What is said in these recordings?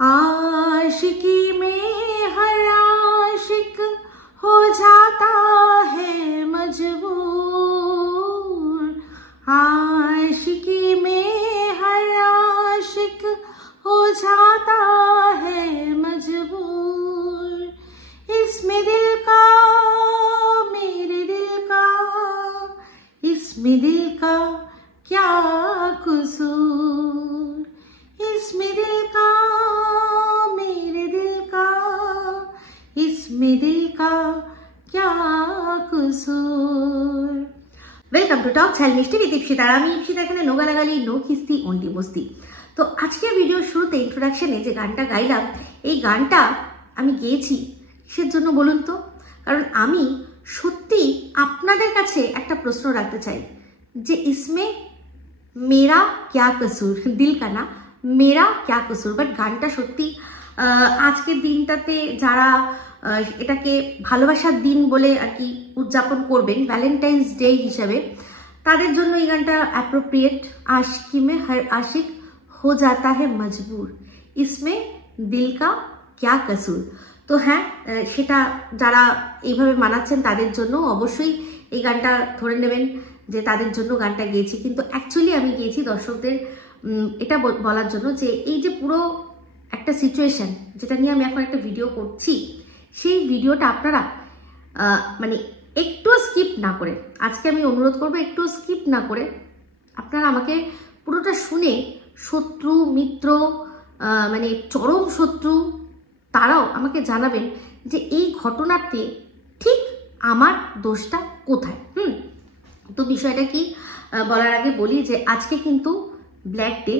आशिकी में हर आशिक हो जाता है मजबूर। आशिकी में हर आशिक हो जाता है मजबूर। इसमें दिल का, मेरे दिल का, इसमें दिल का क्या कसूर। इसमें दिल का, मेरे दिल का, इसमें दिल का क्या कसूर। वेलकम टू टॉक छाल मिष्टी विद इप्सिता। আমি ইপসিতা, এখানে নো গালাগালি, নো খিস্তি, অন্টি বস্তি। তো আজকের ভিডিওর শুরুতে ইন্ট্রোডাকশনে যে গানটা গাইলাম, এই গানটা আমি গেয়েছি কিসের জন্য বলুন তো? কারণ আমি সত্যি আপনাদের কাছে একটা প্রশ্ন রাখতে চাই যে ইসমে মেরা ক্যা কসুর, দিল কা না, মেরা ক্যা কসুর। বাট গানটা সত্যি আজকের দিনটাতে যারা এটাকে ভালোবাসার দিন বলে আর কি উদযাপন করবেন, ভ্যালেন্টাইন্স ডে হিসাবে, তাদের জন্য এই গানটা অ্যাপ্রোপ্রিয়েট। আশিকি মে হর আশিক হো জাতা হ্যায় মজবুর, ইসমে দিল কা ক্যা কসুর। তো হ্যাঁ, সেটা যারা এইভাবে মানাচ্ছেন তাদের জন্য অবশ্যই এই গানটা ধরে নেবেন যে তাদের জন্য গানটা গেয়েছি। কিন্তু অ্যাকচুয়ালি আমি গিয়েছি দর্শকদের এটা বলার জন্য যে এই যে পুরো একটা সিচুয়েশন যেটা নিয়ে আমি এখন একটা ভিডিও করছি, সেই ভিডিওটা আপনারা মানে একটু স্কিপ না করে, আজকে আমি অনুরোধ করবো একটু স্কিপ না করে আপনারা আমাকে পুরোটা শুনে শত্রু মিত্র মানে চরম শত্রু তারাও আমাকে জানাবেন যে এই ঘটনাতে ঠিক আমার দোষটা কোথায়। তো বিষয়টা কি বলার আগে বলি যে আজকে কিন্তু ব্ল্যাক ডে,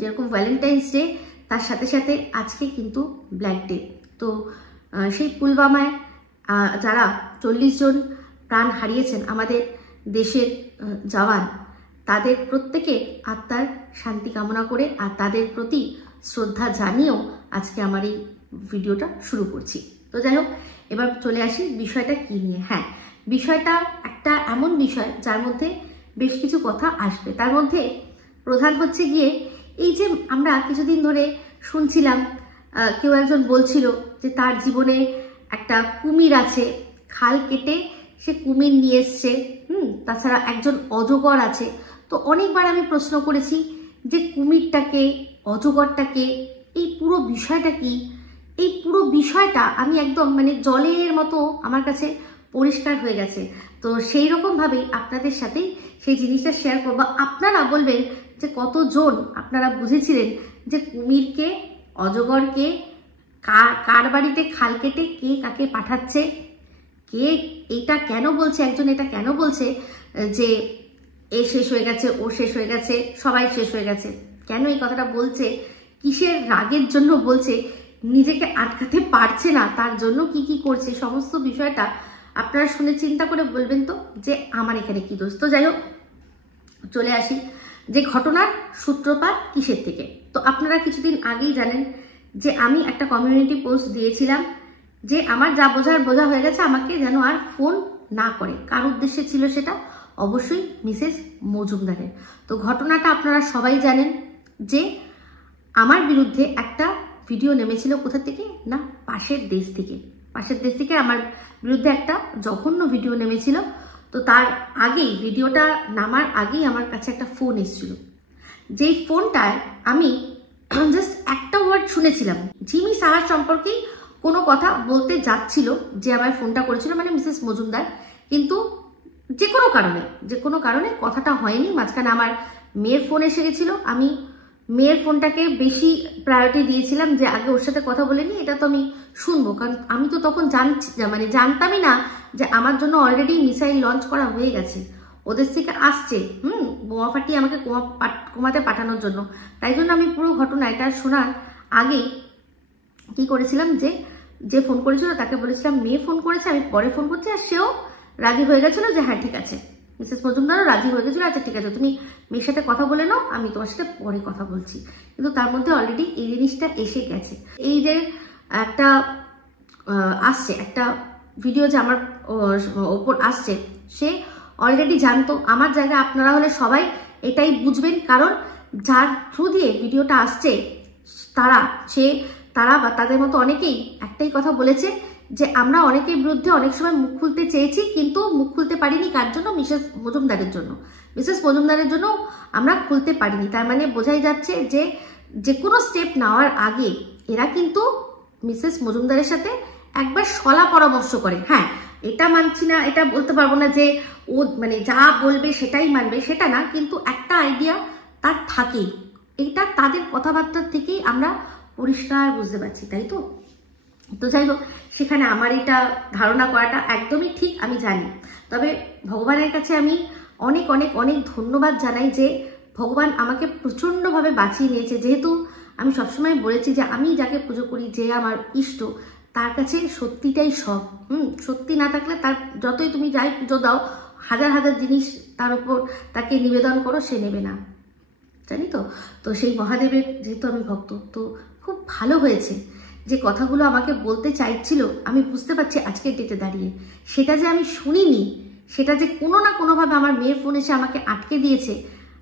যেরকম ভ্যালেন্টাইন্স ডে তার সাথে সাথে আজকে কিন্তু ব্ল্যাক ডে। তো সেই পুলওয়ামায় যারা 40 জন প্রাণ হারিয়েছেন আমাদের দেশের জওয়ান, তাদের প্রত্যেকে আত্মার শান্তি কামনা করে আর তাদের প্রতি শ্রদ্ধা জানিয়েও আজকে আমার এই ভিডিওটা শুরু করছি। তো যাই হোক, এবার চলে আসি বিষয়টা কি নিয়ে। হ্যাঁ, বিষয়টা একটা এমন বিষয় যার মধ্যে বেশ কিছু কথা আসবে। তার মধ্যে প্রধান হচ্ছে গিয়ে এই যে আমরা কিছুদিন ধরে শুনছিলাম, কেউ একজন বলছিল যে তার জীবনে একটা কুমির আছে, খাল কেটে সে কুমির নিয়ে এসছে। তাছাড়া একজন অজগর আছে। তো অনেকবার আমি প্রশ্ন করেছি যে কুমিরটাকে, অজগরটাকে, এই পুরো বিষয়টা কি। এই পুরো বিষয়টা আমি একদম মানে জলের মতো আমার কাছে পরিষ্কার হয়ে গেছে। তো সেই রকমভাবেই আপনাদের সাথেই সেই জিনিসটা শেয়ার করবো। আপনারা বলবেন যে কতজন আপনারা বুঝেছিলেন যে কুমিরকে, অজগরকে, কার বাড়িতে খাল কেটে কে কাকে পাঠাচ্ছে, কে এটা কেন বলছে, একজন এটা কেন বলছে যে এ শেষ হয়ে গেছে, ও শেষ হয়ে গেছে, সবাই শেষ হয়ে গেছে। কেন এই কথাটা বলছে, কিসের রাগের জন্য বলছে, নিজেকে আটকাতে পারছে না, তার জন্য কি কি করছে, সমস্ত বিষয়টা আপনারা শুনে চিন্তা করে বলবেন তো যে আমার এখানে কি দোষ। তো যাই হোক, চলে আসি যে ঘটনার সূত্রপাত কিসের থেকে। তো আপনারা কিছুদিন আগেই জানেন যে আমি একটা কমিউনিটি পোস্ট দিয়েছিলাম যে আমার যা বোঝার বোঝা হয়ে গেছে, আমাকে যেন আর ফোন না করে। কার উদ্দেশ্যে ছিল সেটা? অবশ্যই মিসেস মজুমদারের। তো ঘটনাটা আপনারা সবাই জানেন যে আমার বিরুদ্ধে একটা ভিডিও নেমেছিল কোথা থেকে না, পাশের দেশ থেকে। পাশের দেশ থেকে আমার বিরুদ্ধে একটা জঘন্য ভিডিও নেমেছিল। তো তার আগেই, ভিডিওটা নামার আগেই আমার কাছে একটা ফোন এসেছিল, যেই ফোনটায় আমি জাস্ট একটা ওয়ার্ড শুনেছিলাম, জিমি সাহার সম্পর্কেই কোনো কথা বলতে যাচ্ছিল যে আমার ফোনটা করেছিল, মানে মিসেস মজুমদার। কিন্তু যে কোনো কারণে কথাটা হয়নি। মাঝখানে আমার মেয়ের ফোন এসে গেছিলো। আমি মেয়ের ফোনটাকে বেশি প্রায়োরিটি দিয়েছিলাম যে আগে ওর সাথে কথা বলে নি, এটা তো আমি শুনবো। কারণ আমি তো তখন জানতামই না যে আমার জন্য অলরেডি মিসাইল লঞ্চ করা হয়ে গেছে, ওদের থেকে আসছে বোমা ফাটিয়ে আমাকে কোমাতে পাঠানোর জন্য। তাই জন্য আমি পুরো ঘটনা এটা শোনার আগেই কি করেছিলাম, যে ফোন করেছিল তাকে বলেছিলাম মেয়ে ফোন করেছে, আমি পরে ফোন করছি। আর সেও রাজি হয়ে গেছিল যে হ্যাঁ ঠিক আছে, মিসেস মজুমদারও রাজি হয়ে গেছিল, আচ্ছা ঠিক আছে তুমি মেয়ের সাথে কথা বলে নাও, আমি তোমার সাথে পরে কথা বলছি। কিন্তু তার মধ্যে অলরেডি এই জিনিসটা এসে গেছে। এই যে একটা আসছে, একটা ভিডিও যে আমার ওপর আসছে, সে অলরেডি জানতো। আমার জায়গায় আপনারা হলে সবাই এটাই বুঝবেন, কারণ যার থ্রু দিয়ে ভিডিওটা আসছে সে তারা বা তাদের মতো অনেকেই একটাই কথা বলেছে যে আমরা অনেকের বিরুদ্ধে অনেক সময় মুখ খুলতে চেয়েছি, কিন্তু মুখ খুলতে পারিনি। কার জন্য? মিসেস মজুমদারের জন্য। মিসেস মজুমদারের জন্য আমরা খুলতে পারিনি। তার মানে বোঝাই যাচ্ছে যে যে কোনো স্টেপ নেওয়ার আগে এরা কিন্তু মিসেস মজুমদারের সাথে একবার সলা পরামর্শ করে। হ্যাঁ, এটা মানছি না, এটা বলতে পারবো না যে ও মানে যা বলবে সেটাই মানবে, সেটা না, কিন্তু একটা আইডিয়া তার থাকেই। এটা তাদের কথাবার্তার থেকেই আমরা পরিষ্কার বুঝতে পারছি, তাই তো? তো যাই হোক, সেখানে আমার এটা ধারণা করাটা একদমই ঠিক, আমি জানি। তবে ভগবানের কাছে আমি অনেক অনেক অনেক ধন্যবাদ জানাই যে ভগবান আমাকে প্রচণ্ডভাবে বাঁচিয়ে নিয়েছে। যেহেতু আমি সবসময় বলেছি যে আমি যাকে পুজো করি, যে আমার ইষ্ট, তার কাছে সত্যিটাই সব। সত্যি না থাকলে তার যতই তুমি যাই পুজো দাও, হাজার হাজার জিনিস তার উপর তাকে নিবেদন করো, সে নেবে না, জানি তো। তো সেই মহাদেবের যেহেতু আমি ভক্ত, তো খুব ভালো হয়েছে যে কথাগুলো আমাকে বলতে চাইছিল, আমি বুঝতে পারছি আজকের ডেটে দাঁড়িয়ে। সেটা যে আমি শুনিনি, সেটা যে কোনো না কোনোভাবে আমার মেয়ের ফোন এসে আমাকে আটকে দিয়েছে,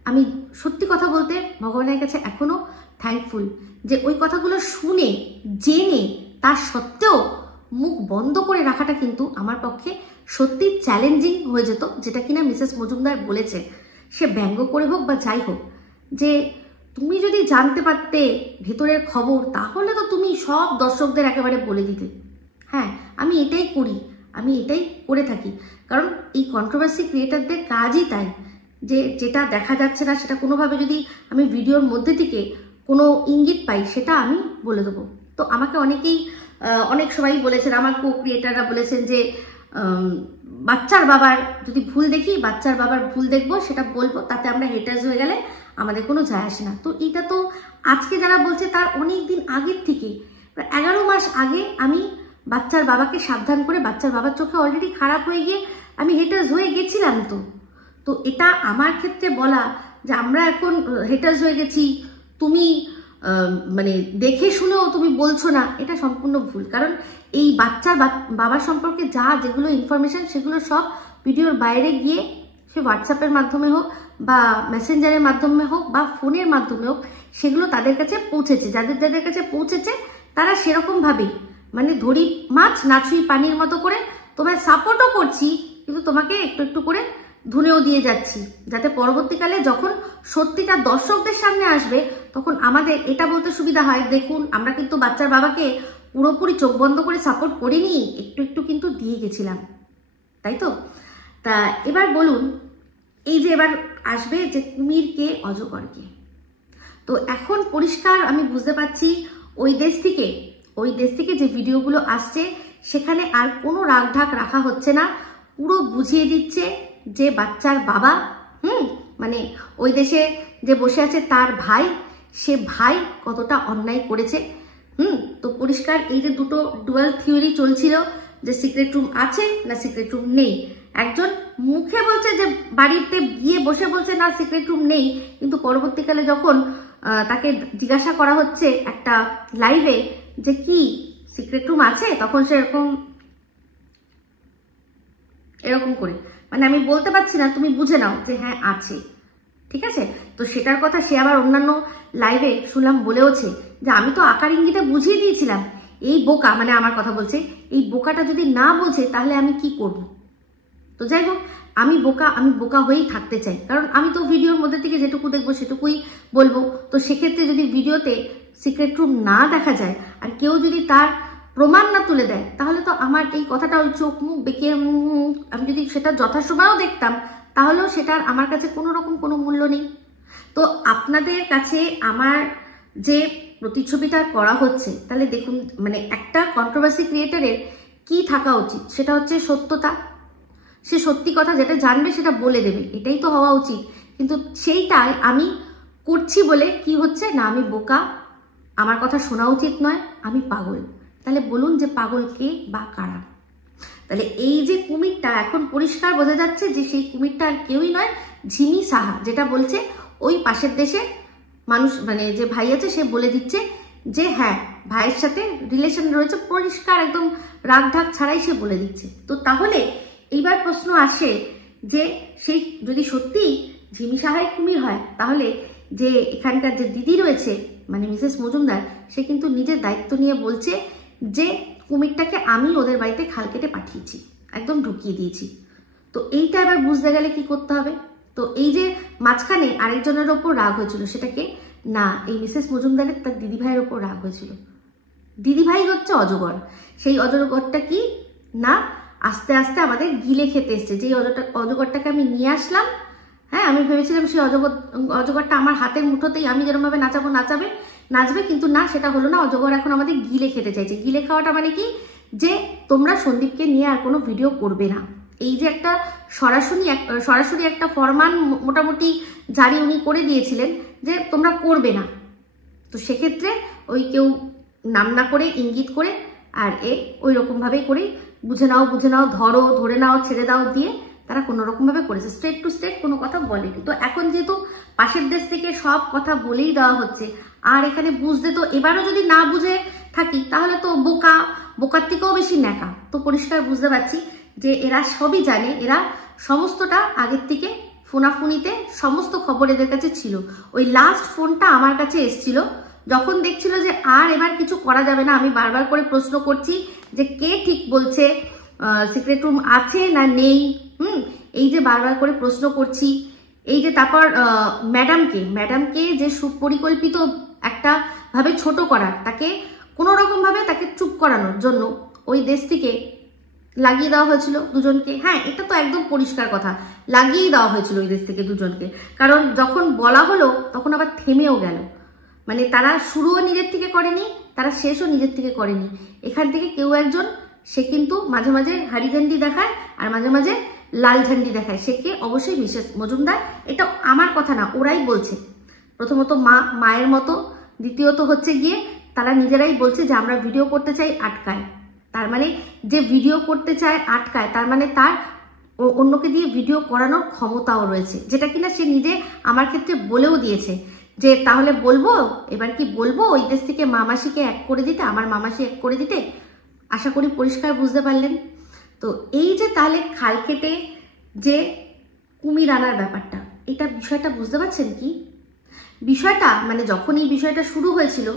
আমি সত্যি কথা বলতে ভগবানের কাছে এখনো থ্যাঙ্কফুল যে ওই কথাগুলো শুনে জেনে তার সত্ত্বেও মুখ বন্ধ করে রাখাটা কিন্তু আমার পক্ষে সত্যি চ্যালেঞ্জিং হয়ে যেত। যেটা কিনা মিসেস মজুমদার বলেছে, সে ব্যঙ্গ করে হোক বা যাই হোক, যে তুমি যদি জানতে পারতে ভেতরের খবর, তাহলে তো তুমি সব দর্শকদের একেবারে বলে দিতে। হ্যাঁ, আমি এটাই করি, আমি এটাই করে থাকি, কারণ এই কন্ট্রোভার্সি ক্রিয়েটারদের কাজই তাই, যে যেটা দেখা যাচ্ছে না সেটা কোনোভাবে যদি আমি ভিডিওর মধ্যে থেকে কোনো ইঙ্গিত পাই, সেটা আমি বলে দেবো। তো আমাকে অনেকেই অনেক সবাই বলেছেন, আমার কো ক্রিয়েটাররা বলেছেন যে বাচ্চার বাবার যদি ভুল দেখি, বাচ্চার বাবার ভুল দেখবো, সেটা বলবো, তাতে আমরা হেটার্স হয়ে গেলে আমাদের কোনো যায় আসে না। তো এটা তো আজকে যারা বলছে তার অনেক দিন আগের থেকে, 11 মাস আগে আমি বাচ্চার বাবাকে সাবধান করে, বাচ্চার বাবার চোখে অলরেডি খারাপ হয়ে গিয়ে আমি হেটার্স হয়ে গেছিলাম। তো এটা আমার ক্ষেত্রে বলা যে আমরা এখন হেটার্স হয়ে গেছি, তুমি মানে দেখে শুনেও তুমি বলছো না, এটা সম্পূর্ণ ভুল। কারণ এই বাচ্চার বাবার সম্পর্কে যেগুলো ইনফরমেশন, সেগুলো সব ভিডিওর বাইরে গিয়ে, সে হোয়াটসঅ্যাপের মাধ্যমে হোক বা মেসেঞ্জারের মাধ্যমে হোক বা ফোনের মাধ্যমে হোক, সেগুলো তাদের কাছে পৌঁছেছে। যাদের যাদের কাছে পৌঁছেছে তারা সেরকমভাবেই, মানে ধরি মাছ নাছুই পানির মতো করে তোমায় সাপোর্টও করছি, কিন্তু তোমাকে একটু একটু করে ধুনেও দিয়ে যাচ্ছি, যাতে পরবর্তীকালে যখন সত্যিটা দর্শকদের সামনে আসবে, তখন আমাদের এটা বলতে সুবিধা হয়, দেখুন আমরা কিন্তু বাচ্চার বাবাকে পুরোপুরি চোখ বন্ধ করে সাপোর্ট করিনি, একটু একটু কিন্তু দিয়ে গেছিলাম, তাই তো? তা এবার বলুন, এই যে এবার আসবে যে কুমিরকে অজগরকে, তো এখন পরিষ্কার আমি বুঝতে পারছি ওই দেশ থেকে যে ভিডিওগুলো আসছে, সেখানে আর কোনো রাগঢাক রাখা হচ্ছে না, পুরো বুঝিয়ে দিচ্ছে যে বাচ্চার বাবা মানে ওই দেশে যে বসে আছে তার ভাই, সে ভাই কতটা অন্যায় করেছে। তো পরিষ্কার এই যে দুটো ডুয়াল থিওরি চলছিল, যে সিক্রেট রুম আছে না সিক্রেট রুম নেই। একজন মুখে বলছে যে বাড়িতে গিয়ে বসে বলছে না সিক্রেট রুম নেই, কিন্তু পরবর্তীকালে যখন তাকে জিজ্ঞাসা করা হচ্ছে একটা লাইভে যে কি সিক্রেট রুম আছে, তখন সে এরকম করে, মানে আমি বলতে পারছি না, তুমি বুঝে নাও যে হ্যাঁ আছে, ঠিক আছে। তো সেটার কথা সে আবার অন্যান্য লাইভে শুনলাম বলেওছে যে আমি তো আকার ইঙ্গিতে বুঝিয়ে দিয়েছিলাম, এই বোকা, মানে আমার কথা বলছে, এই বোকাটা যদি না বোঝে তাহলে আমি কি করব। তো যাই হোক, আমি বোকা হয়েই থাকতে চাই, কারণ আমি তো ভিডিওর মধ্যে থেকে যেটুকু দেখবো সেটুকুই বলবো। তো সেক্ষেত্রে যদি ভিডিওতে সিক্রেট রুম না দেখা যায় আর কেউ যদি তার প্রমাণ না তুলে দেয়, তাহলে তো আমার এই কথাটা ওই চোখ মুখ বেঁকে আমি যদি সেটা যথাসময়েও দেখতাম, তাহলেও সেটার আমার কাছে কোনো রকম কোনো মূল্য নেই। তো আপনাদের কাছে আমার যে প্রতিচ্ছবিটা করা হচ্ছে, তাহলে দেখুন, মানে একটা কন্ট্রোভার্সি ক্রিয়েটারের কি থাকা উচিত, সেটা হচ্ছে সত্যতা। সে সত্যি কথা যেটা জানবে সেটা বলে দেবে, এটাই তো হওয়া উচিত। কিন্তু সেইটাই আমি করছি বলে কি হচ্ছে না, আমি বোকা, আমার কথা শোনা উচিত নয়, আমি পাগল। তাহলে বলুন যে পাগল কে বা কারা? তাহলে এই যে কুমিরটা, এখন পরিষ্কার বোঝা যাচ্ছে যে সেই কুমিরটা আর কেউই নয়, ঝিমি সাহা, যেটা বলছে ওই পাশের দেশে মানুষ, মানে যে ভাই আছে সে বলে দিচ্ছে যে হ্যাঁ ভাইয়ের সাথে রিলেশন রয়েছে, পরিষ্কার একদম রাগ ঢাক ছাড়াই সে বলে দিচ্ছে। তো তাহলে এইবার প্রশ্ন আসে যে সেই যদি সত্যি ঝিমি সাহাই কুমির হয়, তাহলে যে এখানকার যে দিদি রয়েছে মানে মিসেস মজুমদার, সে কিন্তু নিজের দায়িত্ব নিয়ে বলছে যে কুমিরটাকে আমি ওদের বাড়িতে খাল কেটে পাঠিয়েছি, একদম ঢুকিয়ে দিয়েছি। তো এইটা এবার বুঝতে গেলে কি করতে হবে? তো এই যে মাঝখানে আরেকজনের ওপর রাগ হয়েছিল, সেটাকে না, এই মিসেস মজুমদারের তার দিদিভাইয়ের ওপর রাগ হয়েছিল। দিদিভাই হচ্ছে অজগর। সেই অজগরটা কি না আস্তে আস্তে আমাদের গিলে খেতে এসছে। যেই অজগরটাকে আমি নিয়ে আসলাম, হ্যাঁ, আমি ভেবেছিলাম সেই অজগরটা আমার হাতের মুঠোতেই আমি যেরকমভাবে নাচবে, কিন্তু না, সেটা হলো না। অজগর এখন আমাদের গিলে খেতে চাইছে। গিলে খাওয়াটা মানে কি, যে তোমরা সন্দীপকে নিয়ে আর কোনো ভিডিও করবে না। এই যে একটা সরাসরি একটা ফরমান মোটামুটি জারি উনি করে দিয়েছিলেন যে তোমরা করবে না। তো সেক্ষেত্রে ওই কেউ নাম না করে ইঙ্গিত করে আর ওই রকমভাবেই করে বুঝে নাও, ধরে নাও, ছেড়ে দাও দিয়ে তারা কোনো রকমভাবে করেছে। স্ট্রেট টু স্ট্রেট কোনো কথা বলেনি। তো এখন যেহেতু পাশের দেশ থেকে সব কথা বলেই দেওয়া হচ্ছে, আর এখানে বুঝতে তো এবারও যদি না বুঝে থাকি তাহলে তো বোকার থেকেও বেশি ন্যাকা। তো পরিষ্কার বুঝতে পারছি যে এরা সবই জানে, এরা সমস্তটা আগের থেকে ফোনাফুনিতে সমস্ত খবর এদের কাছে ছিল। ওই লাস্ট ফোনটা আমার কাছে এসছিল যখন দেখছিল যে আর এবার কিছু করা যাবে না। আমি বারবার করে প্রশ্ন করছি যে কে ঠিক বলছে, সিক্রেট রুম আছে না নেই, এই যে বারবার করে প্রশ্ন করছি। এই যে তারপর ম্যাডামকে যে সুপরিকল্পিত একটা ভাবে ছোট করার, তাকে কোনো রকম ভাবে তাকে চুপ করানোর জন্য ওই দেশ থেকে লাগিয়ে দেওয়া হয়েছিল দুজনকে। হ্যাঁ, এটা তো একদম পরিষ্কার কথা, লাগিয়েই দেওয়া হয়েছিল ওই দেশ থেকে দুজনকে। কারণ যখন বলা হলো তখন আবার থেমেও গেল। মানে তারা শুরুও নিজের থেকে করেনি, তারা শেষও নিজের থেকে করেনি। এখান থেকে কেউ একজন, সে কিন্তু মাঝে মাঝে হারি ঝান্ডি দেখায় আর মাঝে মাঝে লাল ঝান্ডি দেখায়। সে কে? অবশ্যই মিসেস মজুমদার। এটা আমার কথা না, ওরাই বলছে। প্রথমত মায়ের মতো, দ্বিতীয়ত হচ্ছে গিয়ে তারা নিজেরাই বলছে যে আমরা ভিডিও করতে চাই, আটকায়। তার মানে যে ভিডিও করতে চায় আটকায়, তার মানে তার অন্যকে দিয়ে ভিডিও করানোর ক্ষমতাও রয়েছে, যেটা কিনা সে নিজে আমার ক্ষেত্রে বলেও দিয়েছে যে তাহলে বলবো, এবার কি বলবো ওই দেশ থেকে মামাসিকে এক করে দিতে, আমার মামাসি এক করে দিতে। আশা করি পরিষ্কার বুঝতে পারলেন। তো এই যে তাহলে খাল কেটে যে কুমির আনার ব্যাপারটা, এটা বিষয়টা বুঝতে পারছেন কি? বিষয়টা মানে যখন এই বিষয়টা শুরু হয়েছিল,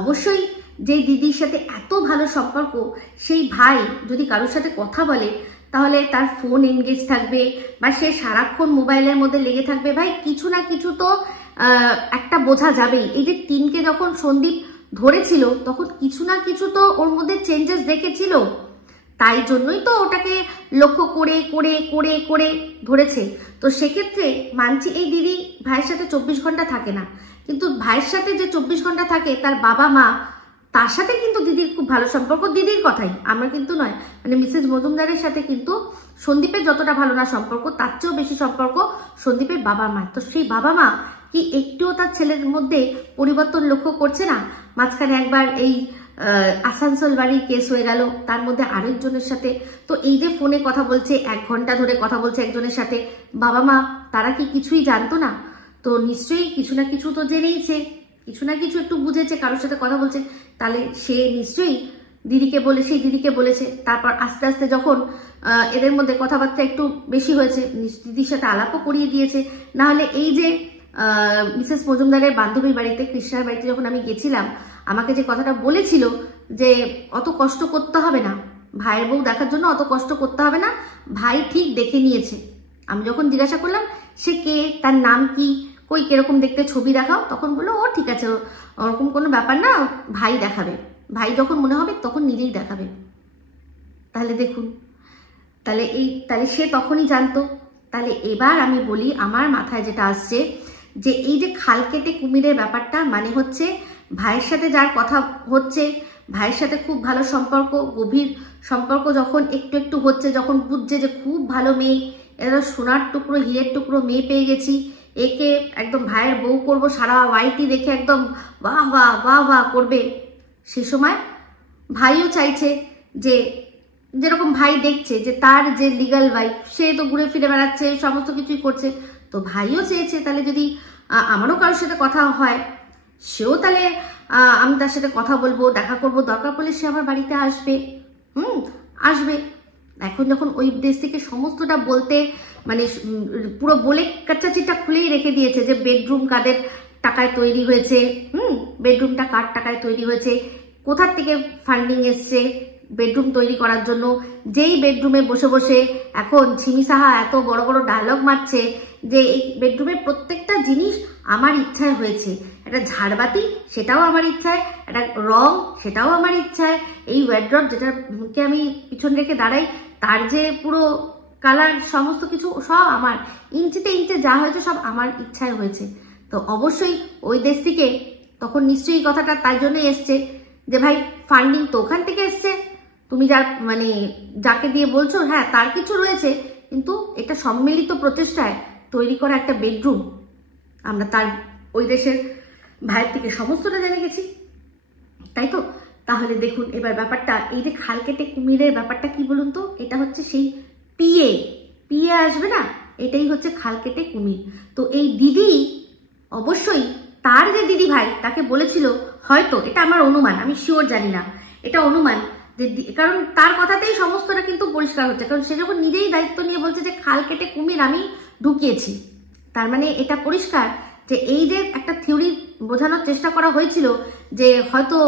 অবশ্যই যে দিদির সাথে এত ভালো সম্পর্ক, সেই ভাই যদি কারোর সাথে কথা বলে তাহলে তার ফোন এনগেজ থাকবে বা সে সারাক্ষণ মোবাইলের মধ্যে লেগে থাকবে। ভাই কিছু না কিছু তো একটা বোঝা যাবেই। এই যে টিনকে যখন সন্দীপ ধরেছিল তখন কিছু না কিছু তো ওর মধ্যে চেঞ্জেস দেখেছিল, তাই জন্যই তো ওটাকে লক্ষ্য করে করে করে করে ধরেছে। তো সেক্ষেত্রে মানছি এই দিদি ভাইয়ের সাথে 24 ঘন্টা থাকে না, কিন্তু ভাইয়ের সাথে যে 24 ঘন্টা থাকে তার বাবা মা, তার সাথে কিন্তু দিদির খুব ভালো সম্পর্ক। দিদির কথাই, আমরা কিন্তু নয়, মানে মিসেস মজুমদারের সাথে কিন্তু সন্দীপের যতটা ভালো না সম্পর্ক, তার চেয়েও বেশি সম্পর্ক সন্দীপের বাবা মা। তো সেই বাবা মা কি একটুও তার ছেলের মধ্যে পরিবর্তন লক্ষ্য করছে না? মাঝখানে একবার এই আসানসোল বাড়ির কেস হয়ে গেল, তার মধ্যে আরেকজনের সাথে। তো এই যে ফোনে কথা বলছে, 1 ঘন্টা ধরে কথা বলছে একজনের সাথে, বাবা মা তারা কি কিছুই জানতো না? তো নিশ্চয়ই কিছু না কিছু তো জেনেইছে, কিছু না কিছু একটু বুঝেছে, কারোর সাথে কথা বলছে, তাহলে সে নিশ্চয়ই সেই দিদিকে বলেছে। তারপর আস্তে আস্তে যখন এদের মধ্যে কথাবার্তা একটু বেশি হয়েছে, দিদির সাথে আলাপও করিয়ে দিয়েছে। না হলে এই যে মিসেস মজুমদারের বান্ধবীর বাড়িতে, কৃষ্ণার বাড়িতে যখন আমি গেছিলাম, আমাকে যে কথাটা বলেছিল যে অত কষ্ট করতে হবে না, ভাইয়ের বউ দেখার জন্য অত কষ্ট করতে হবে না, ভাই ঠিক দেখে নিয়েছে। আমি যখন জিজ্ঞাসা করলাম সে কে, তার নাম কি, কই কিরকম দেখতে, ছবি দেখাও, তখন বললো ও ঠিক আছে, ওরকম কোনো ব্যাপার না, ভাই দেখাবে, ভাই যখন মনে হবে তখন নিজেই দেখাবে। তাহলে দেখুন, তাহলে সে তখনই জানতো। তাহলে এবার আমি বলি, আমার মাথায় যেটা আসছে যে এই যে খাল কেটে কুমিরের ব্যাপারটা মানে হচ্ছে ভাইয়ের সাথে যার কথা হচ্ছে, ভাইয়ের সাথে খুব ভালো সম্পর্ক, গভীর সম্পর্ক যখন একটু একটু হচ্ছে, যখন বুঝছে যে খুব ভালো মেয়ে, এরা সোনার টুকরো হীরের টুকরো মেয়ে পেয়ে গেছি, একে একদম ভাইয়ের বউ করবো, সারা ওয়াইটি দেখে একদম বাহ বাহ বাহ বাহ করবে, সে সময় ভাইও চাইছে যে যেরকম ভাই দেখছে যে তার যে লিগাল ওয়াইফ, সে তো ঘুরে ফিরে বেড়াচ্ছে, সমস্ত কিছুই করছে, তো ভাইও চেয়েছে তাহলে যদি আমারও কারোর সাথে কথা হয়, সেও তাহলে আমি তার সাথে কথা বলবো, দেখা করব, দরকার পড়লে সে আমার বাড়িতে আসবে, আসবে। এখন যখন ওই দেশ থেকে সমস্তটা বলতে মানে পুরো বলে কাচ্চাচিটা খুলেই রেখে দিয়েছে যে বেডরুম কাদের টাকায় তৈরি হয়েছে, বেডরুমটা কার টাকায় তৈরি হয়েছে, কোথার থেকে ফান্ডিং এসছে বেডরুম তৈরি করার জন্য, যেই বেডরুমে বসে বসে এখন ঝিমি সাহা এত বড় বড় ডায়লগ মারছে যে এই বেডরুমের প্রত্যেকটা জিনিস আমার ইচ্ছায় হয়েছে, একটা ঝাড়বাতি সেটাও আমার ইচ্ছায়, একটা রং সেটাও আমার ইচ্ছায়, এই ওয়ার্ড্রপ যেটাকে আমি পিছন রেখে দাঁড়াই তার যে পুরো কালার সমস্ত কিছু সব আমার, ইঞ্চিতে ইঞ্চে যা হয়েছে সব আমার ইচ্ছায় হয়েছে। তো অবশ্যই ওই দেশ থেকে তখন নিশ্চয়ই কথাটা তাই জন্যই এসছে যে ভাই ফান্ডিং তো ওখান থেকে এসছে, তুমি যার মানে যাকে দিয়ে বলছো হ্যাঁ তার কিছু রয়েছে, কিন্তু এটা সম্মিলিত প্রচেষ্টায় তৈরি করা একটা বেডরুম, আমরা তার ওই দেশের ভাইয়ের থেকে সমস্তটা জেনে গেছি, তাই তো? তাহলে দেখুন এবার ব্যাপারটা, এই যে খাল কেটে কুমিরের ব্যাপারটা কি বলুন তো, এটা হচ্ছে সেই পিএ পিএ আসবে না, এটাই হচ্ছে খাল কেটে কুমির। তো এই দিদি অবশ্যই তার যে দিদি ভাই তাকে বলেছিল, হয়তো এটা আমার অনুমান, আমি শিওর জানি না, এটা অনুমান, যে কারণ তার কথাতেই সমস্তটা কিন্তু পরিষ্কার হচ্ছে, কারণ সে যখন নিজেই দায়িত্ব নিয়ে বলছে যে খাল কেটে কুমির আমি ঢুকিয়েছি, তার মানে এটা পরিষ্কার যে এই যে একটা থিওরি বোঝানোর চেষ্টা করা হয়েছিল যে হয়তো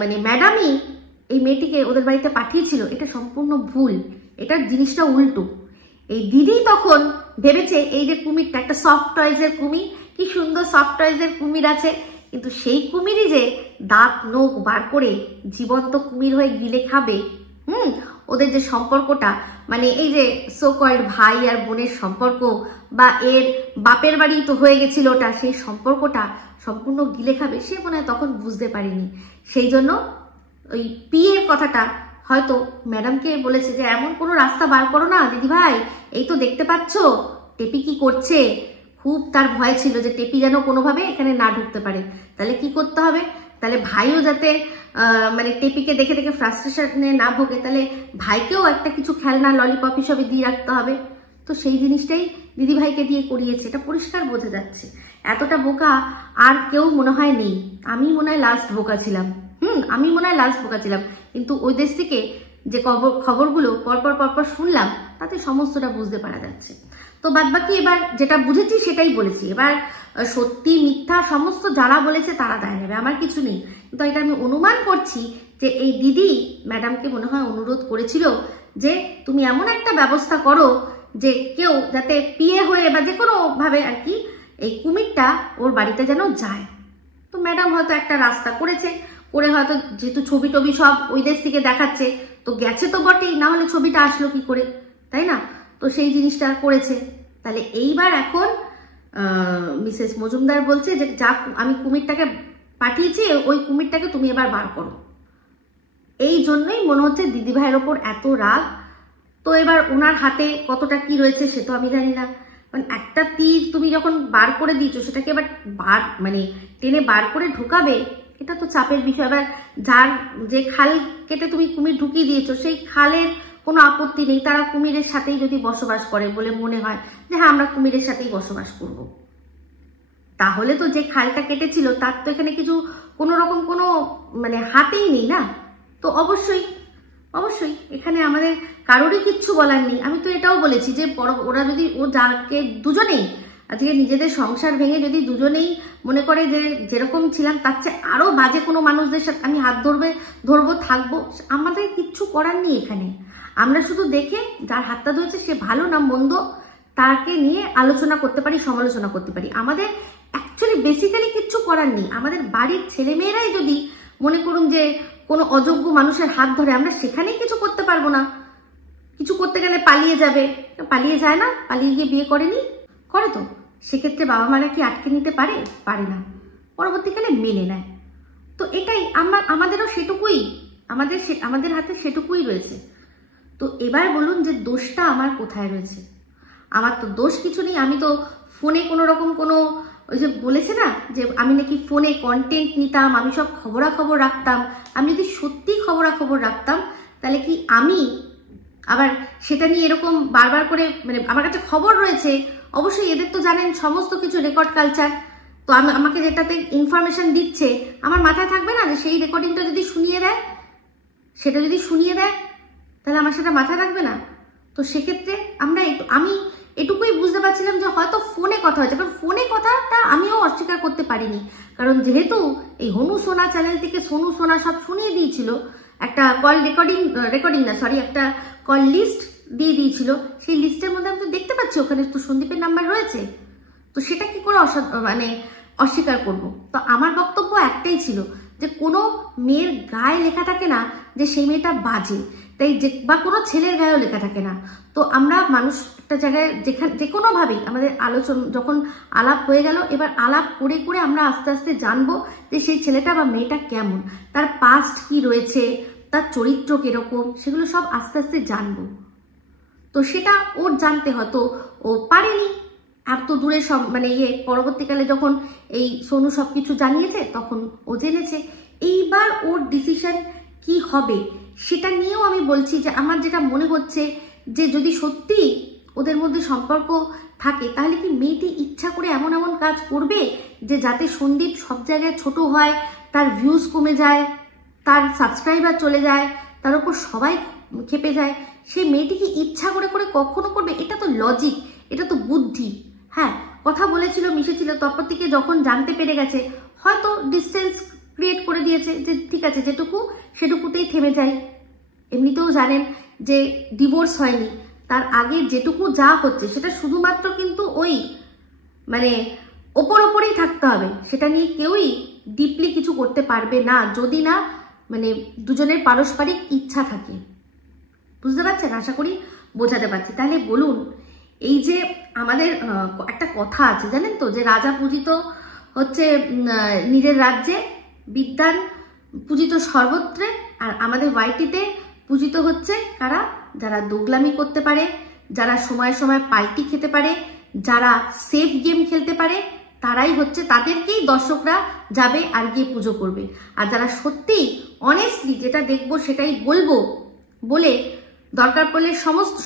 মানে ম্যাডামই এই মেয়েটিকে ওদের বাড়িতে পাঠিয়েছিল, এটা সম্পূর্ণ ভুল, এটার জিনিসটা উল্টো। এই দিদি তখন ভেবেছে এই যে কুমিরটা একটা সফট টয়েজের কুমির, কি সুন্দর সফট টয়েজের কুমির আছে, কিন্তু সেই কুমিরই যে দাঁত নখ বার করে জীবন্ত কুমির হয়ে গিলে খাবে, ওদের যে সম্পর্কটা, মানে এই যে সো কল্ড ভাই আর বোনের সম্পর্ক, বা এর বাপের বাড়ি তো হয়ে গেছিল ওটা, সেই সম্পর্কটা সম্পূর্ণ গিলে খাবে, সে মনে হয় তখন বুঝতে পারেনি। সেই জন্য ওই পিয়ের কথাটা হয়তো ম্যাডামকে বলেছে যে এমন কোনো রাস্তা বার করো না দিদি ভাই, এই তো দেখতে পাচ্ছ টেপি কি করছে, খুব তার ভয় ছিল যে টেপি যেন কোনোভাবে এখানে না ঢুকতে পারে, তাহলে কি করতে হবে, তাহলে ভাইও যাতে মানে টেপিকে দেখে দেখে ফ্রাস্ট্রেশনে না ভোগে, তাহলে ভাইকেও একটা কিছু খেলনা ললিপপ হিসেবে দিয়ে রাখতে হবে। তো সেই জিনিসটাই দিদি ভাইকে দিয়ে করিয়েছে, এটা পরিষ্কার বোঝা যাচ্ছে। এতটা বোকা আর কেউ মনে হয় নেই, আমি মনে হয় লাস্ট বোকা ছিলাম, আমি মনে হয় লাস্ট বোকা ছিলাম, কিন্তু ওই দেশ থেকে যে খবরগুলো পরপর শুনলাম তাতে সমস্তটা বুঝতে পারা যাচ্ছে। তো বাদবাকি এবার যেটা বুঝেছি সেটাই বলেছি, এবার সত্যি মিথ্যা সমস্ত যারা বলেছে তারা দায় নেবে, আমার কিছু নেই, কিন্তু এটা আমি অনুমান করছি যে এই দিদি ম্যাডামকে মনে হয় অনুরোধ করেছিল যে তুমি এমন একটা ব্যবস্থা করো যে কেউ যাতে পিয়ে হয়ে বা যে কোনো ভাবে আর কি এই কুমিরটা ওর বাড়িতে যেন যায়। তো ম্যাডাম হয়তো একটা রাস্তা করেছে, করে হয়তো যেহেতু ছবি টবি সব ওই দেশ থেকে দেখাচ্ছে, তো গেছে তো বটেই, না হলে ছবিটা আসলো কি করে, তাই না? তো সেই জিনিসটা করেছে। তাহলে এইবার এখন মিসেস মজুমদার বলছে যে যা আমি কুমিরটাকে পাঠিয়েছি, ওই কুমিরটাকে তুমি এবার বার করো। এই জন্যই মনে হচ্ছে দিদিভাইয়ের ওপর এত রাগ। তো এবার ওনার হাতে কতটা কি রয়েছে সে তো আমি জানি না, কারণ একটা তীর তুমি যখন বার করে দিয়েছো সেটাকে এবার মানে টেনে বার করে ঢোকাবে, এটা তো চাপের বিষয়। এবার যার যে খাল কেটে তুমি কুমির ঢুকিয়ে দিয়েছো সেই খালের কোনো আপত্তি নেই, তারা কুমিরের সাথেই যদি বসবাস করে বলে মনে হয় যে হ্যাঁ আমরা কুমিরের সাথেই বসবাস করব, তাহলে তো যে খালটা কেটেছিল তার তো এখানে কিছু কোনো রকম কোনো মানে হাতেই নেই না। তো অবশ্যই এখানে আমাদের কারোরই কিচ্ছু বলার নেই। আমি তো এটাও বলেছি যে ওরা যদি যাকে দুজনেই আজকে নিজেদের সংসার ভেঙে যদি দুজনেই মনে করে যে যেরকম ছিলাম তার চেয়ে আরো বাজে কোনো মানুষদের সাথে আমি হাত ধরবো থাকবো, আমাদের কিচ্ছু করার নেই এখানে। আমরা শুধু দেখে যার হাতটা ধরেছে সে ভালো না মন্দ তাকে নিয়ে আলোচনা করতে পারি, সমালোচনা করতে পারি, আমাদের অ্যাকচুয়ালি বেসিক্যালি কিচ্ছু করার নেই। আমাদের বাড়ির ছেলেমেয়েরাই যদি মনে করুন যে কোনো অযোগ্য মানুষের হাত ধরে, আমরা সেখানেই কিছু করতে পারবো না। কিছু করতে গেলে পালিয়ে যাবে, পালিয়ে যায় না, পালিয়ে গিয়ে বিয়ে করেনি, করে তো, সেক্ষেত্রে বাবা মারা কি আটকে নিতে পারে না, পরবর্তীকালে মেনে নেয়। তো এটাই আমাদেরও সেটুকুই, আমাদের হাতে সেটুকুই রয়েছে। তো এবার বলুন যে দোষটা আমার কোথায় রয়েছে? আমার তো দোষ কিছু নেই, আমি তো ফোনে কোনো রকম কোনো ওই যে বলেছে না যে আমি নাকি ফোনে কন্টেন্ট নিতাম, আমি সব খবরাখবর রাখতাম, আমি যদি সত্যি খবরাখবর রাখতাম তাহলে কি আমি আবার সেটা নিয়ে এরকম বারবার করে, মানে আমার কাছে খবর রয়েছে অবশ্যই, এদের তো জানেন সমস্ত কিছু রেকর্ড কালচার, তো আমাকে যেটাতে ইনফরমেশন দিচ্ছে আমার মাথায় থাকবে না যে সেই রেকর্ডিংটা যদি শুনিয়ে দেয়, তাহলে আমার সেটা মাথায় থাকবে না। তো সেক্ষেত্রে আমি এটুকুই বুঝতে পারছিলাম যে হয়তো ফোনে কথা হয়েছে, কারণ ফোনে কথাটা আমিও অস্বীকার করতে পারিনি, কারণ যেহেতু এই হনু সোনা চ্যানেল থেকে সোনু সোনা সব শুনিয়ে দিয়েছিল, একটা কল রেকর্ডিং না সরি একটা কল লিস্ট দিয়ে দিয়েছিল, সেই লিস্টের মধ্যে আমি তো দেখতে পাচ্ছি ওখানে তো সন্দীপের নাম্বার রয়েছে, তো সেটা কি করে অস্বীকার করব। তো আমার বক্তব্য একটাই ছিল যে কোনো মেয়ের গায়ে লেখা থাকে না যে সেই মেয়েটা বাজে, তাই বা কোনো ছেলের গায়েও লেখা থাকে না। তো আমরা মানুষ একটা জায়গায় যে কোনোভাবেই আমাদের যখন আলাপ হয়ে গেল, এবার আলাপ করে করে আমরা আস্তে আস্তে জানবো যে সেই ছেলেটা বা মেয়েটা কেমন, তার পাস্ট কি রয়েছে, তার চরিত্র কিরকম, সেগুলো সব আস্তে আস্তে জানবো। তো সেটা ওর জানতে হয়তো ও পারেনি, এত দূরে সব পরবর্তীকালে যখন এই সোনু সব কিছু জানিয়েছে তখন ও জেনেছে। এইবার ওর ডিসিশন কি হবে সেটা নিয়েও আমি বলছি যে আমার যেটা মনে হচ্ছে যে যদি সত্যি ওদের মধ্যে সম্পর্ক থাকে, তাহলে কি মেয়েটি ইচ্ছা করে এমন এমন কাজ করবে যে যাতে সন্দীপ সব জায়গায় ছোট হয়, তার ভিউজ কমে যায়, তার সাবস্ক্রাইবার চলে যায়, তার উপর সবাই খেপে যায়? সেই মেয়েটি কি ইচ্ছা করে করে কখনো করবে? এটা তো লজিক, এটা তো বুদ্ধি। হ্যাঁ, কথা বলেছিল, মিশেছিল, তারপর থেকে যখন জানতে পেরে গেছে হয়তো ডিস্টেন্স ক্রিয়েট করে দিয়েছে যে ঠিক আছে যেটুকু সেটুকুতেই থেমে যায়। এমনিতেও জানেন যে ডিভোর্স হয়নি, তার আগে যেটুকু যা হচ্ছে সেটা শুধুমাত্র কিন্তু ওই ওপরেই থাকতে হবে, সেটা নিয়ে কেউই ডিপলি কিছু করতে পারবে না যদি না দুজনের পারস্পরিক ইচ্ছা থাকে। বুঝতে পারছেন? আশা করি বোঝাতে পারছি। তাহলে বলুন, এই যে আমাদের একটা কথা আছে জানেন তো, যে রাজা পূজিত হচ্ছে নিজের রাজ্যে, বিদ্যান পূজিত সর্বত্রে, আর আমাদের ওয়াইটিতে পূজিত হচ্ছে কারা? যারা দোগলামি করতে পারে, যারা সময় সময় পাল্টি খেতে পারে, যারা সেফ গেম খেলতে পারে, তারাই হচ্ছে, তাদেরকেই দর্শকরা যাবে আর গিয়ে পুজো করবে। আর যারা সত্যি অনেস্টলি যেটা দেখবো সেটাই বলবো বলে দরকার পড়লে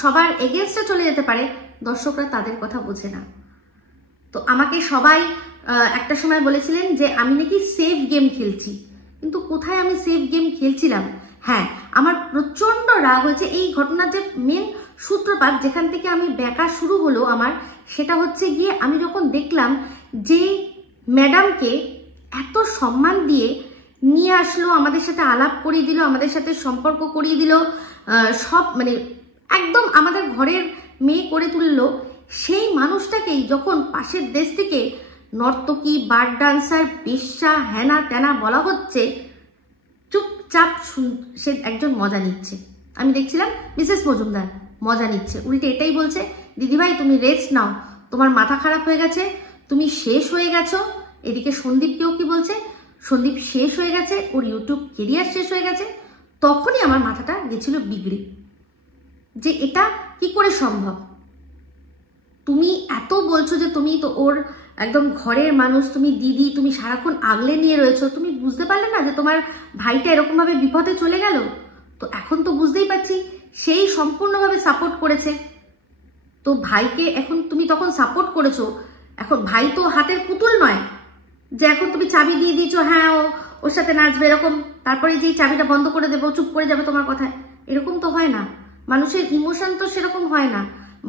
সবার এগেনস্টে চলে যেতে পারে, দর্শকরা তাদের কথা বোঝে না। তো আমাকে সবাই একটা সময় বলেছিলেন যে আমি নাকি সেফ গেম খেলছি, কিন্তু কোথায় আমি সেফ গেম খেলছিলাম? হ্যাঁ, আমার প্রচন্ড রাগ হয়েছে এই ঘটনার যে মেন সূত্রপাত, যেখান থেকে আমি ব্যাকা শুরু হলো আমার, সেটা হচ্ছে গিয়ে আমি যখন দেখলাম যে ম্যাডামকে এত সম্মান দিয়ে নিয়ে আসলো, আমাদের সাথে আলাপ করিয়ে দিল, আমাদের সাথে সম্পর্ক করিয়ে দিল, সব একদম আমাদের ঘরের মেয়ে করে তুললো, সেই মানুষটাকেই যখন পাশের দেশ থেকে নর্তকী, বার ডান্সার, বেশ্যা, হ্যানা ত্যানা বলা হচ্ছে, চুপচাপ সে একজন মজা নিচ্ছে। আমি দেখছিলাম মিসেস মজুমদার মজা নিচ্ছে, উল্টে এটাই বলছে, দিদিভাই তুমি রেস্ট নাও, তোমার মাথা খারাপ হয়ে গেছে, তুমি শেষ হয়ে গেছো। এদিকে সন্দীপকেও কি বলছে, সন্দীপ শেষ হয়ে গেছে, ওর ইউটিউব কেরিয়ার শেষ হয়ে গেছে। তখনই আমার মাথাটা গেছিল বিগড়ে, যে এটা কি করে সম্ভব? তুমি এত বলছো যে তুমি তো ওর একদম ঘরের মানুষ, তুমি দিদি, তুমি সারাক্ষণ আগলে নিয়ে রয়েছো, তুমি বুঝতে পারলে না যে তোমার ভাইটা এরকমভাবে বিপদে চলে গেল? তো এখন তো বুঝতেই পারছি সেই সম্পূর্ণভাবে সাপোর্ট করেছে। তো ভাইকে এখন তুমি তখন সাপোর্ট করেছো, এখন ভাই তো হাতের পুতুল নয় যে এখন তুমি চাবি দিয়ে দিয়েছো, হ্যাঁ ওর সাথে নাচবে এরকম, তারপরে যে চাবিটা বন্ধ করে দেবো, চুপ করে যাবে তোমার কথায়, এরকম তো হয় না। মানুষের ইমোশন তো সেরকম হয় না,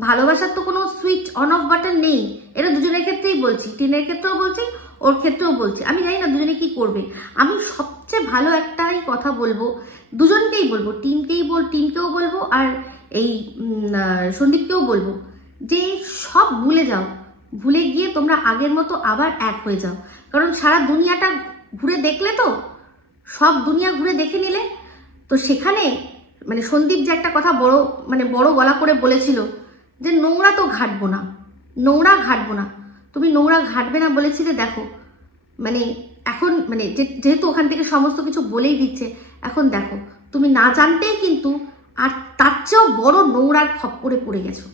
ভালোবাসার তো কোনো সুইচ অন অফ বাটন নেই। এটা দুজনের ক্ষেত্রেই বলছি, টিনের ক্ষেত্রেও বলছি, ওর ক্ষেত্রেও বলছি। আমি জানি না দুজনে কি করবে। আমি সবচেয়ে ভালো একটাই কথা বলবো, দুজনকেই বলবো, টিনকেও বলবো আর এই সন্দীপকেও বলবো, যে সব ভুলে যাও, ভুলে গিয়ে তোমরা আগের মতো আবার এক হয়ে যাও। কারণ সারা দুনিয়াটা ঘুরে দেখলে তো, সব দুনিয়া ঘুরে দেখে নিলে তো, সেখানে সন্দীপ যে একটা কথা বড় গলা করে বলেছিল যে নোংরা তো ঘাটবো না, নোংরা ঘাটবো না। তুমি নোংরা ঘাটবে না বলেছিলে, দেখো এখন যেহেতু ওখান থেকে সমস্ত কিছু বলেই দিচ্ছে, এখন দেখো তুমি না জানতেই কিন্তু আর তার চেয়েও বড় নোংরার খপ্পরে পড়ে গেছো।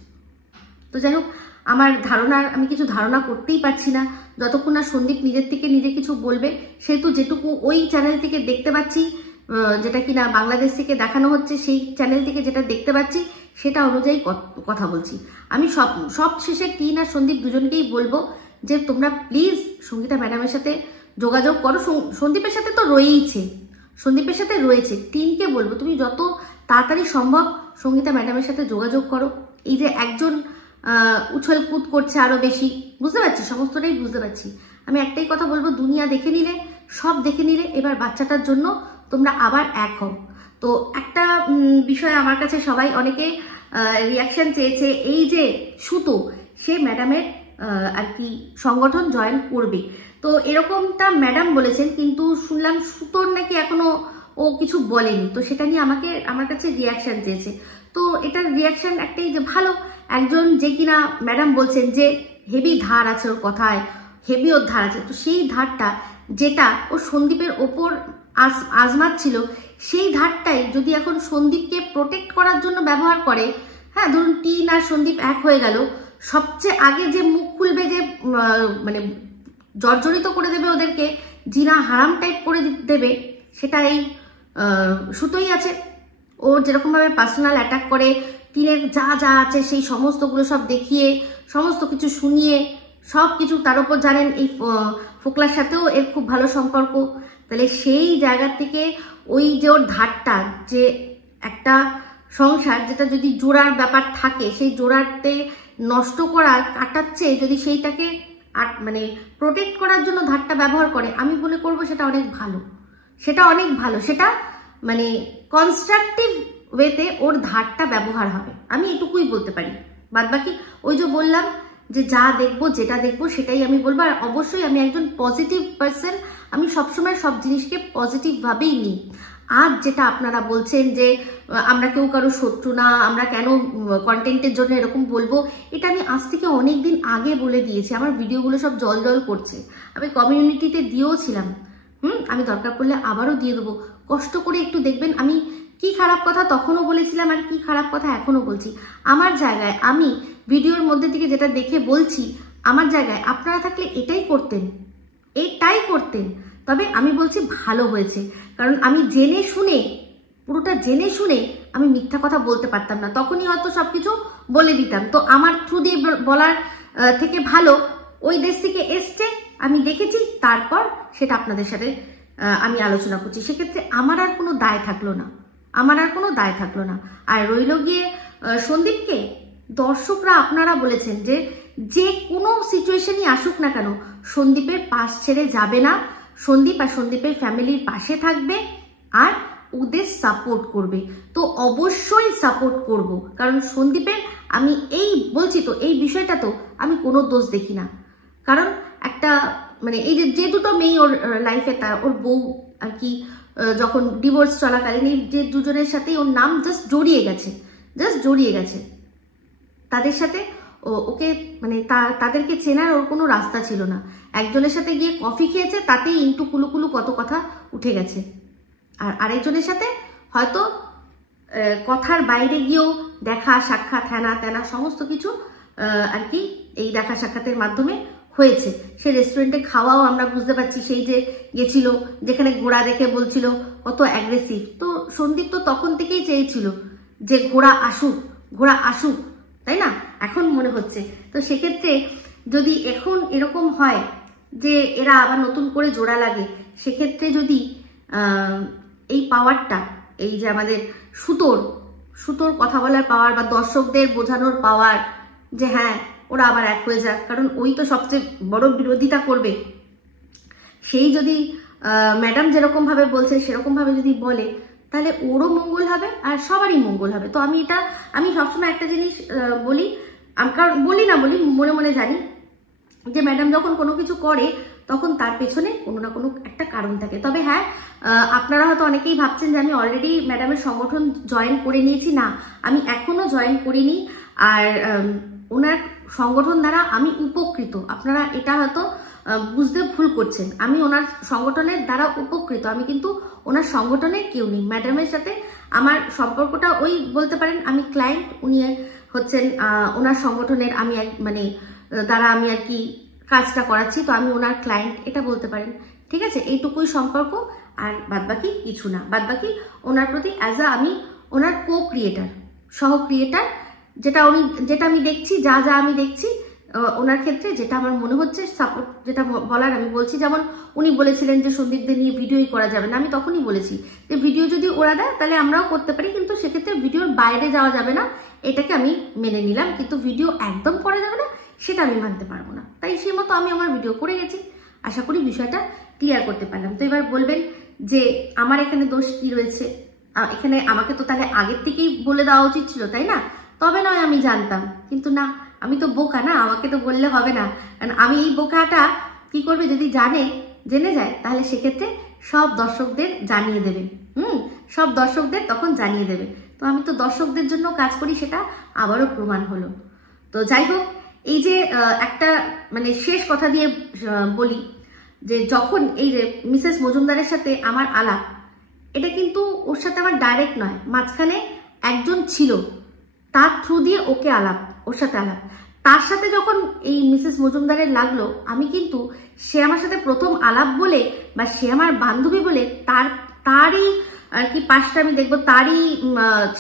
তো যাই হোক, আমার ধারণার আমি কিছু ধারণা করতেই পারছি না যতক্ষণ না সন্দীপ নিজের থেকে নিজে কিছু বলবে। সেহেতু যেটুকু ওই চ্যানেল থেকে দেখতে পাচ্ছি, যেটা কিনা বাংলাদেশ থেকে দেখানো হচ্ছে, সেই চ্যানেল থেকে যেটা দেখতে পাচ্ছি সেটা অনুযায়ী কথা বলছি। আমি সব শেষে টিন আর সন্দীপ দুজনকেই বলবো যে তোমরা প্লিজ সঙ্গীতা ম্যাডামের সাথে যোগাযোগ করো। সন্দীপের সাথে তো সন্দীপের সাথে রয়েছে, টিনকে বলবো তুমি যত তাড়াতাড়ি সম্ভব সঙ্গীতা ম্যাডামের সাথে যোগাযোগ করো। এই যে একজন উছল কুদ করছে আরো বেশি, বুঝতে পারছি, সমস্তটাই বুঝতে পারছি। আমি একটাই কথা বলবো, দুনিয়া দেখে নিলে, সব দেখে নিলে, এবার বাচ্চাটার জন্য তোমরা আবার এক হও। তো একটা বিষয় আমার কাছে সবাই অনেকে রিয়াকশন চেয়েছে, এই যে সুতো, সে ম্যাডামের আর কি সংগঠন জয়েন করবে। তো এরকমটা ম্যাডাম বলেছেন, কিন্তু শুনলাম সুতোর নাকি এখনো ও কিছু বলেনি। তো সেটা নিয়ে আমার কাছে রিয়াকশন চেয়েছে। তো এটার রিয়াকশন একটাই যে ভালো, একজন যে কিনা ম্যাডাম বলছেন যে হেভি ধার আছে ওর কথায়, হেভি ওর ধার আছে, তো সেই ধারটা যেটা ও সন্দীপের ওপর আজমাচ্ছিল, সেই ধারটাই যদি এখন সন্দীপকে প্রোটেক্ট করার জন্য ব্যবহার করে, হ্যাঁ ধরুন টিন আর সন্দীপ এক হয়ে গেল, সবচেয়ে আগে যে মুখ খুলবে, যে মানে জর্জরিত করে দেবে ওদেরকে, জিনা হারাম টাইপ করে দেবে, সেটা এই সুতোই আছে। ও যেরকমভাবে পার্সোনাল অ্যাটাক করে, টিনের যা যা আছে সেই সমস্তগুলো সব দেখিয়ে, সমস্ত কিছু শুনিয়ে, সব কিছু তার উপর জানেন এই ফোকলার সাথেও এর খুব ভালো সম্পর্ক। তাহলে সেই জায়গা থেকে ওই যে ওর ধারটা, যে একটা সংসার যেটা যদি জোড়ার ব্যাপার থাকে, সেই জোড়াতে নষ্ট করার কাটাচ্ছে, যদি সেইটাকে মানে প্রোটেক্ট করার জন্য ধারটা ব্যবহার করে, আমি মনে করবো সেটা অনেক ভালো, সেটা অনেক ভালো, সেটা মানে কনস্ট্রাকটিভ ওয়েতে ওর ধারটা ব্যবহার হবে, আমি এটুকুই বলতে পারি। বাদ বাকি ওই যে বললাম যে যা দেখবো, যেটা দেখবো সেটাই আমি বলবো। আর অবশ্যই আমি একজন পজিটিভ পার্সন, আমি সবসময় সব জিনিসকে পজিটিভ ভাবেই নিই। আর যেটা আপনারা বলছেন যে আমরা কেউ কারো শত্রু না, আমরা কেন কন্টেন্টের জন্য এরকম বলবো, এটা আমি আজ থেকে অনেক দিন আগে বলে দিয়েছি। আমার ভিডিওগুলো সব জল জল করছে, আমি কমিউনিটিতে দিয়েও ছিলাম, আমি দরকার পড়লে আবারও দিয়ে দেবো, কষ্ট করে একটু দেখবেন। আমি কি খারাপ কথা তখনও বলেছিলাম আর কি খারাপ কথা এখনো বলছি। আমার জায়গায় আমি ভিডিওর মধ্যে থেকে যেটা দেখে বলছি, আমার জায়গায় আপনারা থাকলে এটাই করতেন, তবে আমি বলছি ভালো হয়েছে, কারণ আমি জেনে শুনে, পুরোটা জেনে শুনে আমি মিথ্যা কথা বলতে পারতাম না, তখনই হয়তো সবকিছু বলে দিতাম। তো আমার থ্রু দিয়ে বলার থেকে ভালো ওই দেশ থেকে এসছে, আমি দেখেছি, তারপর সেটা আপনাদের সাথে আমি আলোচনা করছি, সেক্ষেত্রে আমার আর কোনো দায় থাকলো না, আর রইল গিয়ে সন্দীপকে দর্শকরা আপনারা বলেছেন যে যে কোনো সিচুয়েশনই আসুক না কেন সন্দীপের পাশ ছেড়ে যাবে না, সন্দীপ আর সন্দীপের ফ্যামিলির পাশে থাকবে আর ওদের সাপোর্ট করবে। তো অবশ্যই সাপোর্ট করব, কারণ সন্দীপের আমি এই বলছি তো, এই বিষয়টা তো আমি কোনো দোষ দেখি না, কারণ একটা মানে এই যে দুটো মেয়ে ওর লাইফে, তার ওর বউ আর কি যখন ডিভোর্স চলাকালীন এই যে দুজনের সাথেই ওর নাম জাস্ট জড়িয়ে গেছে, তাদের সাথে ওকে মানে তাদেরকে চেনার ওর কোনো রাস্তা ছিল না। একজনের সাথে গিয়ে কফি খেয়েছে, তাতেই ইন্টু কুলুকুলু কত কথা উঠে গেছে, আর আরেকজনের সাথে হয়তো কথার বাইরে গিয়েও দেখা সাক্ষাৎ হ্যানা ত্যানা সমস্ত কিছু আর কি এই দেখা সাক্ষাতের মাধ্যমে হয়েছে। সে রেস্টুরেন্টে খাওয়াও আমরা বুঝতে পারছি, সেই যে গেছিল যেখানে ঘোড়া দেখে বলছিল কত অ্যাগ্রেসিভ। তো সন্দীপ তো তখন থেকেই চেয়েছিল যে ঘোড়া আসুক, তাই না? এখন মনে হচ্ছে। তো সেক্ষেত্রে যদি এখন এরকম হয় যে এরা আবার নতুন করে জোড়া লাগে, সেক্ষেত্রে যদি এই পাওয়ারটা, এই যে আমাদের সুতোর কথা বলার পাওয়ার বা দর্শকদের বোঝানোর পাওয়ার, যে হ্যাঁ ওরা আবার এক হয়ে যাক, কারণ ওই তো সবচেয়ে বড় বিরোধিতা করবে, সেই যদি ম্যাডাম যেরকম ভাবে বলছে সেরকম ভাবে যদি বলে, তাহলে ওরও মঙ্গল হবে আর সবারই মঙ্গল হবে। তো আমি সবসময় একটা জিনিস বলি, কারণ বলি মনে মনে জানি যে ম্যাডাম যখন কোনো কিছু করে তখন তার পেছনে কোনো না কোনো একটা কারণ থাকে। তবে হ্যাঁ, আপনারা হয়তো অনেকেই ভাবছেন যে আমি অলরেডি ম্যাডামের সংগঠন জয়েন করে নিয়েছি, না আমি এখনো জয়েন করিনি, আর ওনার সংগঠন দ্বারা আমি উপকৃত। আপনারা এটা হয়তো বুঝতে ভুল করছেন, আমি ওনার সংগঠনের দ্বারা উপকৃত, আমি কিন্তু ওনার সংগঠনের কেউ নেই। ম্যাডামের সাথে আমার সম্পর্কটা ওই বলতে পারেন আমি ক্লায়েন্ট, উনি হচ্ছেন ওনার সংগঠনের, আমি মানে দ্বারা আমি আর কি কাজটা করাচ্ছি, তো আমি ওনার ক্লায়েন্ট এটা বলতে পারেন, ঠিক আছে? এইটুকুই সম্পর্ক, আর বাদবাকি কিছু না। বাদবাকি ওনার প্রতি আমি ওনার কো ক্রিয়েটার, সহ ক্রিয়েটার, যেটা আমি দেখছি, যা আমি দেখছি ওনার ক্ষেত্রে যেটা আমার মনে হচ্ছে সাপোর্ট যেটা বলার আমি বলছি। যেমন উনি বলেছিলেন যে সন্দীপদের নিয়ে ভিডিওই করা যাবে না, আমি তখনই বলেছি যে ভিডিও যদি ওরা দেয় তাহলে আমরাও করতে পারি, কিন্তু সেক্ষেত্রে ভিডিওর বাইরে যাওয়া যাবে না, এটাকে আমি মেনে নিলাম। কিন্তু ভিডিও একদম করা যাবে না সেটা আমি মানতে পারবো না। তাই সেই মতো আমি আমার ভিডিও করে গেছি। আশা করি বিষয়টা ক্লিয়ার করতে পারলাম। তো এবার বলবেন যে আমার এখানে দোষ কি রয়েছে, এখানে আমাকে তো তাহলে আগের থেকেই বলে দেওয়া উচিত ছিল, তাই না? তবে নয় আমি জানতাম, কিন্তু না, আমি তো বোকা না, আমাকে তো বললে হবে না। কারণ আমি এই বোকাটা কি করবে, যদি জেনে যায় তাহলে সেক্ষেত্রে সব দর্শকদের জানিয়ে দেবে। সব দর্শকদের তখন জানিয়ে দেবে। তো আমি তো দর্শকদের জন্য কাজ করি, সেটা আবারও প্রমাণ হলো। তো যাই হোক, এই যে একটা মানে শেষ কথা দিয়ে বলি যে যখন এই যে মিসেস মজুমদারের সাথে আমার আলাপ, এটা কিন্তু ওর সাথে আমার ডাইরেক্ট নয়, মাঝখানে একজন ছিল, তার থ্রু দিয়ে ওকে আলাপ, ওর সাথে আলাপ। তার সাথে যখন এই মিসেস মজুমদারের লাগলো, আমি কিন্তু সে আমার সাথে প্রথম আলাপ বলে বা সে আমার বান্ধবী বলে তারই আর কি পাশটা আমি দেখবো, তারই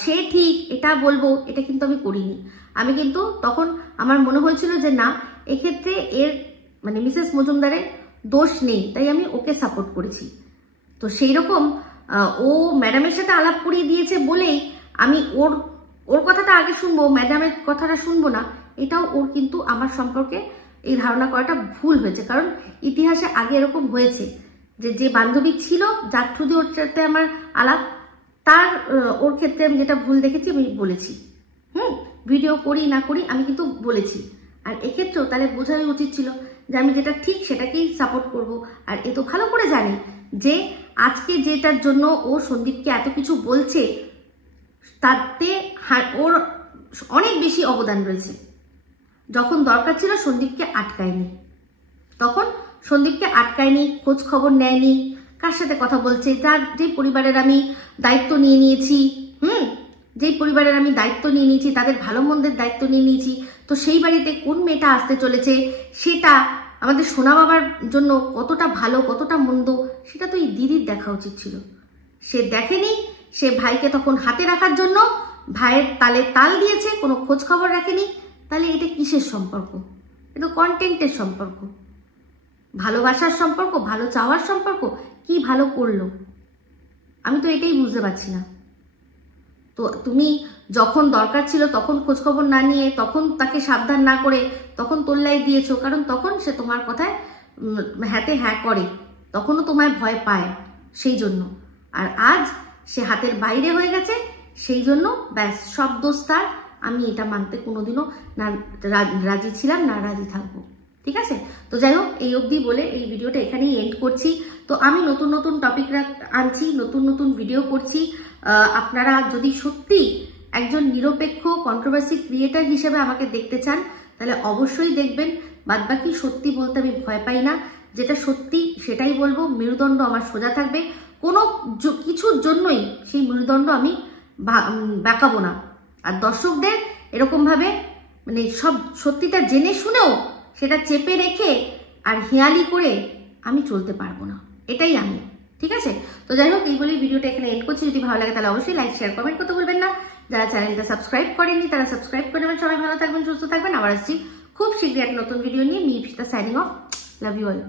সে ঠিক এটা বলবো, এটা কিন্তু আমি করিনি। আমি কিন্তু তখন আমার মনে হয়েছিল যে না, এক্ষেত্রে এর মানে মিসেস মজুমদারের দোষ নেই, তাই আমি ওকে সাপোর্ট করেছি। তো সেই রকম ও ম্যাডামের সাথে আলাপ করিয়ে দিয়েছে বলেই আমি ওর কথাটা আগে শুনবো, ম্যাডামের কথাটা শুনবো না, এটাও ওর কিন্তু আমার সম্পর্কে এই ধারণা করাটা ভুল হয়েছে। কারণ ইতিহাসে আগে এরকম হয়েছে যে বান্ধবী ছিল, যার থ্রু দিয়ে ওর সাথে আমার আলাপ, ওর ক্ষেত্রে আমি যেটা ভুল দেখেছি আমি বলেছি। ভিডিও করি না করি আমি কিন্তু বলেছি। আর এক্ষেত্রেও তাহলে বোঝাই উচিত ছিল যে আমি যেটা ঠিক সেটাকেই সাপোর্ট করব। আর এ তো ভালো করে জানি যে আজকে যেটার জন্য ও সন্দীপকে এত কিছু বলছে, তাতে ওর অনেক বেশি অবদান রয়েছে। যখন দরকার ছিল সন্দীপকে আটকায়নি, তখন সন্দীপকে আটকায়নি, খোঁজ খবর নেয়নি, কার সাথে কথা বলছে, যে পরিবারের আমি দায়িত্ব নিয়ে নিয়েছি, যেই পরিবারের আমি দায়িত্ব নিয়ে নিয়েছি, তাদের ভালো মন্দের দায়িত্ব নিয়ে নিয়েছি, তো সেই বাড়িতে কোন মেয়েটা আসতে চলেছে, সেটা আমাদের সোনা বাবার জন্য কতটা ভালো কতটা মন্দ, সেটা তো এই দিদির দেখা উচিত ছিল। সে দেখেনি, সে ভাইকে তখন হাতে রাখার জন্য ভাইয়ের তালে তাল দিয়েছে, কোনো খোঁজ খবর রাখেনি। তাহলে এটা কিসের সম্পর্ক? এটা কন্টেন্টের সম্পর্ক, ভালোবাসার সম্পর্ক, ভালো চাওয়ার সম্পর্ক। কি ভালো করলো আমি তো এটাই বুঝতে পারছি না। তো তুমি যখন দরকার ছিল তখন খোঁজখবর না নিয়ে, তখন তাকে সাবধান না করে, তখন তোল্লাই দিয়েছো, কারণ তখন সে তোমার কথায় হ্যাঁতে হ্যাঁ করে, তখনও তোমায় ভয় পায় সেই জন্য। আর আজ সে হাতের বাইরে হয়ে গেছে, সেই জন্য ব্যাস সব দোষ তার। আমি এটা মানতে কোনোদিনও না রাজি ছিলাম, না রাজি থাকবো। ঠিক আছে? তো যাই হোক, এই অবধি বলে এই ভিডিওটা এখানেই এন্ড করছি। তো আমি নতুন নতুন টপিক আনছি, নতুন নতুন ভিডিও করছি। আপনারা যদি সত্যি একজন নিরপেক্ষ কন্ট্রোভার্সি ক্রিয়েটার হিসেবে আমাকে দেখতে চান, তাহলে অবশ্যই দেখবেন। বাদবাকি সত্যি বলতে আমি ভয় পাই না, যেটা সত্যি সেটাই বলবো। মেরুদণ্ড আমার সোজা থাকবে, কোনো কিছুর জন্যই সেই মেরুদণ্ড আমি বাঁকাবো না। আর দর্শকদের এরকমভাবে মানে সব সত্যিটা জেনে শুনেও সেটা চেপে রেখে আর হেয়ালি করে আমি চলতে পারবো না, এটাই আমি। ঠিক আছে? তো যাই হোক, এই বলেই ভিডিওটা এখানে এন্ড করছি। যদি ভালো লাগে তাহলে অবশ্যই লাইক শেয়ার কমেন্ট করতে ভুলবেন না। যারা চ্যানেলটা সাবস্ক্রাইব করেননি তারা সাবস্ক্রাইব করে নেবেন। সবাই ভালো থাকবেন, সুস্থ থাকবেন। আবার আসছি খুব শীঘ্রই একটা নতুন ভিডিও নিয়ে। Me Ipsita signing off. Love you all.